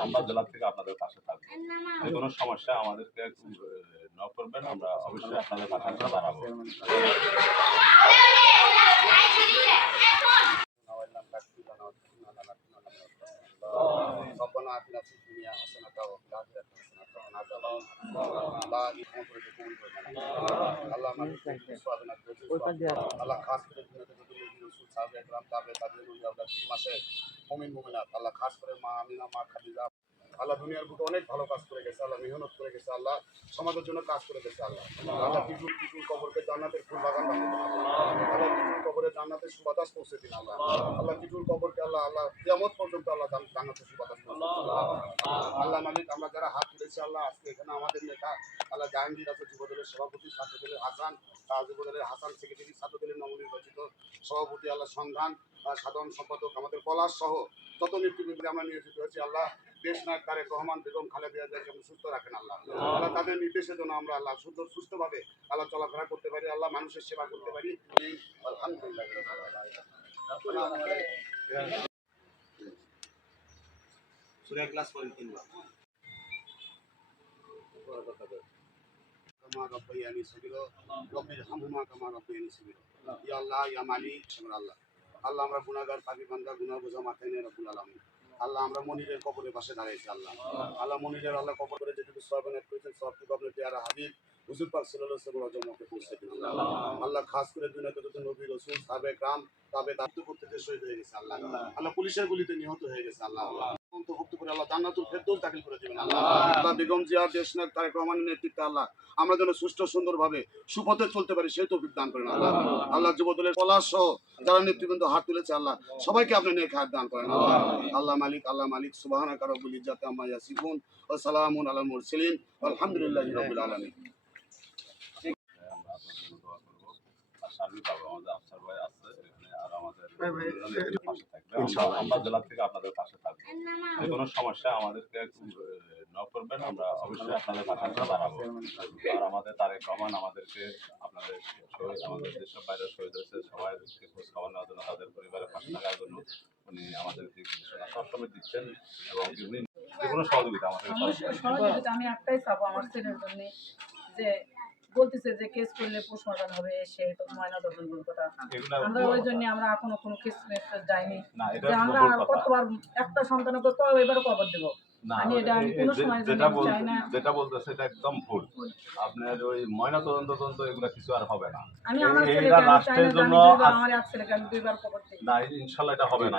আমরা জেলা থেকে আপনাদের পাশে থাকব। যে কোনো সমস্যা আমাদেরকে নক করবেন আমরা অবশ্যই আপনাদের পাশে দাঁড়াবো। الدنيا حسنة وفي الآخرة حسنة وقنا عذاب النار আল্লাহ এই মন্ত্রকে কবুল করে নেন আল্লাহ আমাদের সুস্বাদনা আল্লাহ খাস করে দুনিয়াতে যত নবী রাসূল সাহাবা একরাম তাবে তাদের নবী আল্লাহ তিন মাসে মুমিন মুমিনাত আল্লাহ খাস করে মা আমিনা মা খাদিজা আল্লাহ দুনিয়ার বুকে অনেক ভালো কাজ করে গেছে আল্লাহ মেহনত করে গেছে আল্লাহ সমাজের জন্য কাজ করে গেছে আল্লাহ আল্লাহ টিটুল টিটুল কবরকে জান্নাতের ফুল বাগান বানিয়ে দিন আল্লাহ জান্নাতের সুবাতাস পৌঁছে দিন আল্লাহ। আল্লাহ টিটুল কবরকে আল্লাহ আল্লাহ কিয়ামত পর্যন্ত আল্লাহ জান- জান্নাতের সুবাতাস পৌঁছে আল্লাহ। মালিক, আমরা যারা হাত তুলেছি আল্লাহ, আজকে এখানে আমাদের নেতা, আল্লাহ জাহাঙ্গীর আছে, যুবদলের সভাপতি, ছাত্রদলের হাসান যুবদলের হাসান সেক্রেটারি ছাত্রদলের নবনির্বাচিত সভাপতি, আল্লাহ সন্ধান সাধারণ সম্পাদক, আমাদের পলাশ সহ যত নেতৃবৃন্দ আমরা নিয়োজিত হয়েছি আল্লাহ দেশ নায়ক তারেক রহমান বেগম খালেদা জিয়াকে সুস্থ রাখেন আল্লাহ। আল্লাহ তাদের নির্দেশের জন্য আমরা আল্লাহ শুদ্ধ সুস্থভাবে আল্লাহ চলাফেরা করতে পারি আল্লাহ মানুষের সেবা করতে পারি। আল্লাহ আমরা গুনাগার পাবি বান্ধা গুনা বোঝা মাথায় নিয়ে রকম আলমী আল্লাহ আমরা মনিরের কবরের পাশে দাঁড়িয়েছি, আল্লাহ। আল্লাহ মনিরের আল্লাহ কবরে যেটুকু করেছেন সবটুকু পেয়ারা হাবিব, হুজুর পাক পৌঁছে দিন, আল্লাহ। খাস করে যে যত নবী, রসুল সাবে গ্রাম তাবে তার করতে শহীদ হয়ে গেছে, আল্লাহ। আল্লাহ পুলিশের গুলিতে নিহত হয়ে গেছে, আল্লাহ। অন্তর্ভুক্ত করে আল্লাহ জান্নাতুল ফেরদৌস দাখিল করে দিবেন। আল্লাহ। বেগম জিয়া দেশনায়ক তারেক রহমানের নেতৃত্বে আল্লাহ আমরা যেন সুষ্ঠু সুন্দরভাবে সুপথে চলতে পারি সেই তৌফিক দান করেন আল্লাহ। আল্লাহ। যুবদলের পলাশ সহ যারা নেতৃবৃন্দ হাত তুলেছে আল্লাহ সবাইকে আপনি নেক হাত দান করেন আল্লাহ। আল্লাহ মালিক আল্লাহ মালিক সুবহানাকা রব্বুল ইজ্জাতি আম্মা ইয়াসিফুন ওয়া সালামুন আলাল মুরসালিন। আলহামদুলিল্লাহি রাব্বিল আলামিন আমরা আপনার জন্য দোয়া করব আর সার্বিক ভাবে আমাদের আফসার ভাই আছে এখানে আমরা- জেলা থেকে আপনাদের পাশে থাকব। যে কোনো সমস্যা আমাদেরকে নক করবেন আমরা অবশ্যই আপনাদের পাশে আমরা দাঁড়াবো আর আমাদের তারেক রহমান আমাদেরকে আপনাদের শহীদ আমাদের যেসব বাইরে শহীদ হয়েছে সবাই খোঁজ খবর নেওয়ার জন্য তাদের পরিবারের পাশে থাকার জন্য উনি আমাদেরকে নির্দেশনা সবসময় দিচ্ছেন এবং যে কোনো সহযোগিতা আমাদের সহযোগিতা আমি একটাই চাবো আমার ছেলের জন্য যে বলতেছে যে কেস করলে পোস্টমর্টম হবে সে ময়না তদন্তের কথা আমরা ওই জন্য আমরা এখনও কোনো কেস যাইনি। না এটা যে আমরা কতবার একটা সন্তানকে কয় এবার কবর দেবো। না আমি এটা যেটা বলতেছে একদম ভুল। আপনার ওই ময়না তদন্ত তদন্ত এগুলো কিছু আর হবে না। এইটা রাষ্ট্রের না জন্য ইনশাল্লাহ এটা হবে না।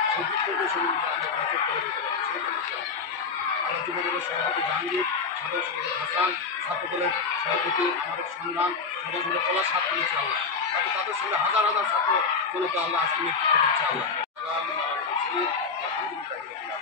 দিতে পারি সেই যুবদলের সভাপতি জাহাঙ্গীর সাধারণ সম্পাদক হাসান ছাত্রদলের সভাপতি আমাদের সন্ধান সাধারণ সম্পাদক কলা ছাত্র নিচ্ছে আল্লাহ তাতে তাদের সঙ্গে হাজার হাজার ছাত্র জনতা আল্লাহ আজকে নেতৃত্ব দিচ্ছে আল্লাহ আলহামদুলিল্লাহ।